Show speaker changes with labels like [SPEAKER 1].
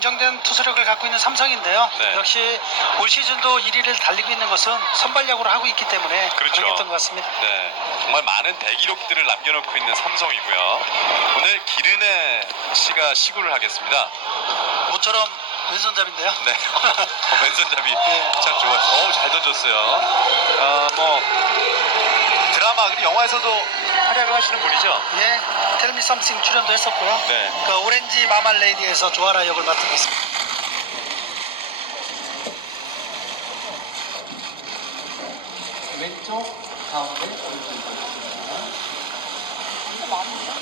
[SPEAKER 1] 안정된 투수력을 갖고 있는 삼성인데요.
[SPEAKER 2] 네.
[SPEAKER 1] 역시 올 시즌도 1위를 달리고 있는 것은 선발력으로 하고 있기 때문에
[SPEAKER 2] 그렇죠.
[SPEAKER 1] 가능했던 것 같습니다.
[SPEAKER 2] 네, 정말 많은 대기록들을 남겨놓고 있는 삼성이고요. 오늘 기르네 씨가 시구를 하겠습니다.
[SPEAKER 1] 모처럼 왼손잡인데요.
[SPEAKER 2] 네, 어, 왼손잡이
[SPEAKER 1] 네.
[SPEAKER 2] 참 좋았어요. 어우, 잘 던졌어요. 아, 뭐 드라마 그리고 영화에서도 활약을 하시는 분이죠.
[SPEAKER 1] 예, 텔미 썸씽 출연도 했었고요.
[SPEAKER 2] 네.
[SPEAKER 1] 그 오렌지 마말레이디에서 조아라 역을 맡고 있습니다.
[SPEAKER 3] 왼쪽 가운데 오른쪽 가운데.